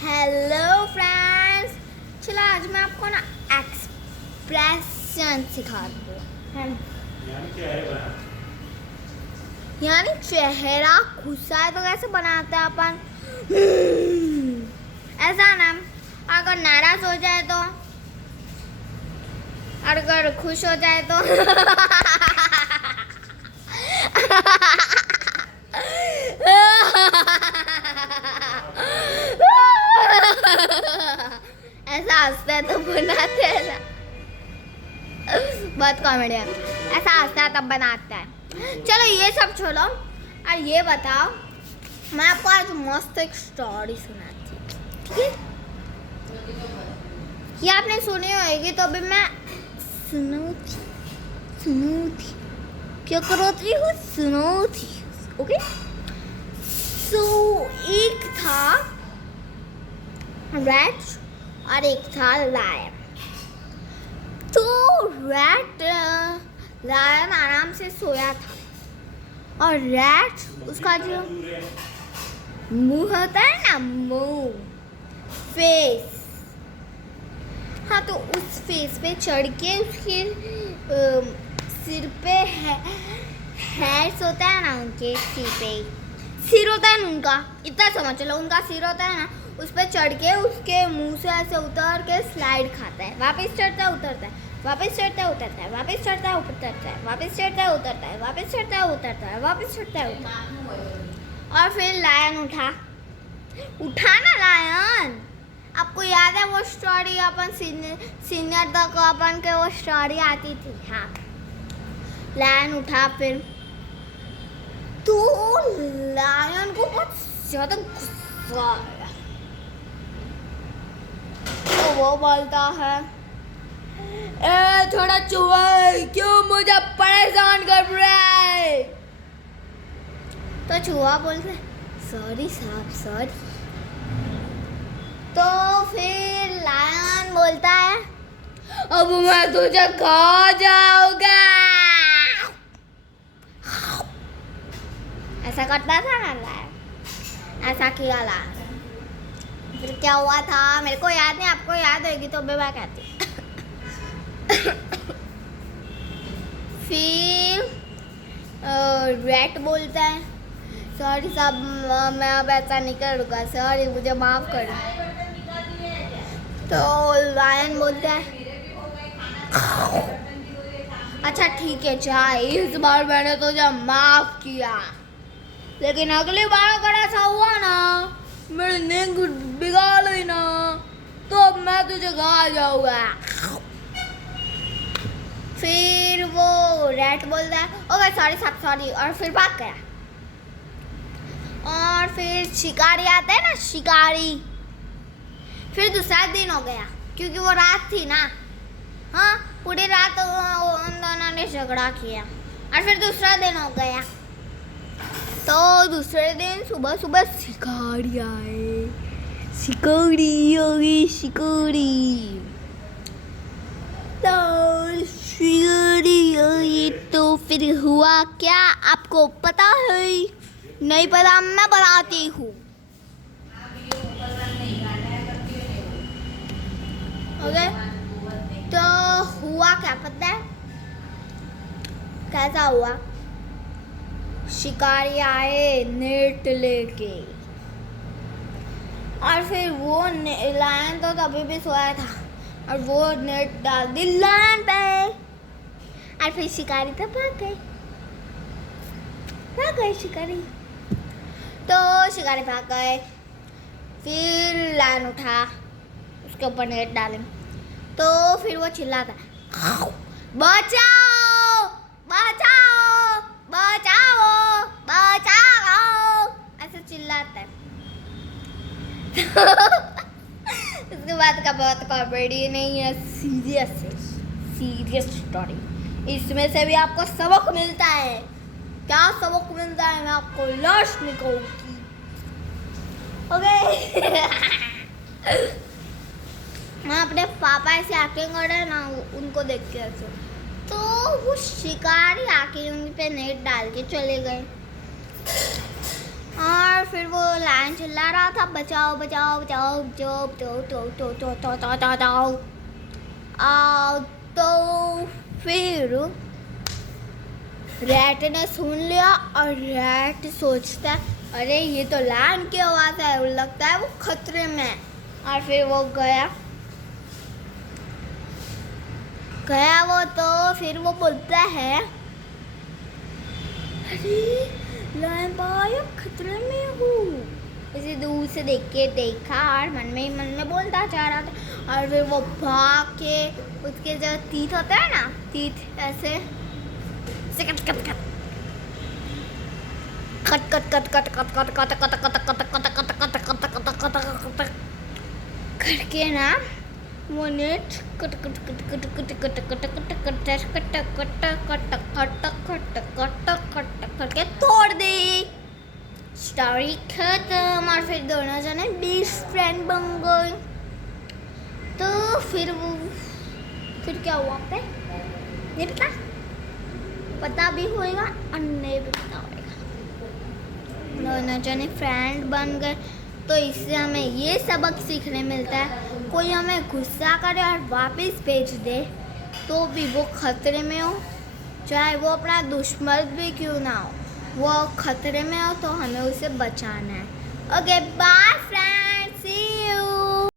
Hello friends, चलो आज मैं आपको ना एक्सप्रेशन सिखाती हूँ। यानी चेहरा खुश है तो कैसे बनाते हैं अपन। ऐसा ना, अगर नाराज हो जाए तो, अगर खुश हो जाए तो ऐसा हंसते हैं तो बनाते हैं ना, बहुत कॉमेडी है। ऐसा हंसता है तब बनाता है। चलो ये सब छोड़ो और ये बताओ, मैं आपको आज मस्त एक स्टोरी सुनाती हूँ, ठीक है? ये आपने सुनी होगी तो अभी मैं सुनाती क्या करती हूँ, सुनाती। ओके, सो एक था रैट और एक था लायन। तो रैट लायन आराम से सोया था और रैट उसका जो मुंह होता है ना, मुंह, फेस, हाँ, तो उस फेस पे चढ़ के उसके सिर पे हेयर्स होता है ना, उनके सिर होता है ना उनका, इतना समझ लो, उनका सिर होता है ना, उस पर चढ़ के उसके मुंह से ऐसे उतर के स्लाइड खाता है, वापस चढ़ता है उतरता है, वापस चढ़ता है उतरता है, वापस चढ़ता है उतरता है, वापस चढ़ता है उतरता है, वापस चढ़ता है उतरता है, वापस चढ़ता है उतरता है। और फिर लायन उठा ना लायन। आपको याद है वो स्टोरी, अपन सीनियर तक अपन के वो स्टोरी आती थी। हाँ, लायन उठा, फिर तो लायन को बहुत ज्यादा गुस्सा आया तो वो बोलता है, ए थोड़ा चूहा, क्यों मुझे परेशान कर रहा है? तो चूहा बोलता है, सॉरी साहब, सॉरी। तो फिर लायन बोलता है, अब मैं तुझे खा जाऊंगा। ऐसा करता था ना लायन, ऐसा किया लायन। फिर क्या हुआ था मेरे को याद नहीं, आपको याद होगी तो मैं कहती। फिर रैट बोलता है, सॉरी साहब, मैं अब ऐसा नहीं करूँगा, सॉरी, मुझे माफ़ कर। तो लायन बोलता है, अच्छा ठीक है, चाहे इस बार मैंने तुझे माफ़ किया, लेकिन अगली बार अगर ऐसा हुआ ना, मेरी नींद बिगाड़ ली ना, तो मैं तुझे खा जाऊंगा। फिर वो रैट बोलता है, ओके सॉरी साहब, सॉरी, और फिर भाग गया। और फिर शिकारी आता है ना, शिकारी। फिर दूसरा दिन हो गया, क्योंकि वो रात थी ना, हाँ, पूरी रात उन दोनों ने झगड़ा किया। और फिर दूसरा दिन हो गया, तो दूसरे दिन सुबह सुबह शिकारी आए, शिकारी होगी, शिकारी। तो शिकारी आई तो फिर हुआ क्या, आपको पता है? नहीं पता, मैं बताती हूँ। ओके, तो हुआ क्या पता है? कैसा हुआ? शिकारी आए नेट लेके, और फिर वो लायन तो तभी भी सोया था, और वो नेट डाल दी लायन पे, और फिर शिकारी तो भाग गए शिकारी। तो शिकारी भाग गए। फिर लायन उठा, उसके ऊपर नेट डाले, तो फिर वो चिल्लाता, बचाओ बचाओ बचाओ बचाओ, ऐसे चिल्लाता है। उसके बाद का बहुत कॉमेडी नहीं है, सीरियस स्टोरी। इसमें से भी आपको सबक मिलता है। क्या सबक मिलता है मैं आपको लास्ट में कहूँगी। ओके। मैं अपने पापा ऐसे एक्टिंग कर रहे ना, उनको देख के ऐसे, तो वो शिकारी आके उन पे नेट डाल के चले गए। और फिर वो लायन चिल्ला रहा था बचाओ बचाओ बचाओ जो तो तो फिर रैट ने सुन लिया और रैट सोचता है अरे ये तो लायन की आवाज़ है, लगता है वो खतरे में है। और फिर वो गया वो तो फिर वो बोलता है अरे लायन भाई अब खतरे में हूँ। इसे दूर से देखा और मन में बोलता जा रहा था। और फिर वो भाग के उसके जो तीत होता है ना, तीत ऐसे cut cut cut cut cut cut cut cut cut cut cut cut cut cut cut cut करके ना वो net cut cut cut cut cut cut cut cut cut cut cut cut cut करके तोड़ दी। स्टोरी खत्म। और फिर दोनों जने बेस्ट फ्रेंड बन गए। तो फिर क्या हुआ पे नहीं पता भी होएगा और नहीं भी पता होएगा। दोनों जने फ्रेंड बन गए। तो इससे हमें ये सबक सीखने मिलता है कोई हमें गुस्सा करे और वापस भेज दे तो भी वो खतरे में हो, चाहे वो अपना दुश्मन भी क्यों ना हो, वो खतरे में हो तो हमें उसे बचाना है। Okay bye friend.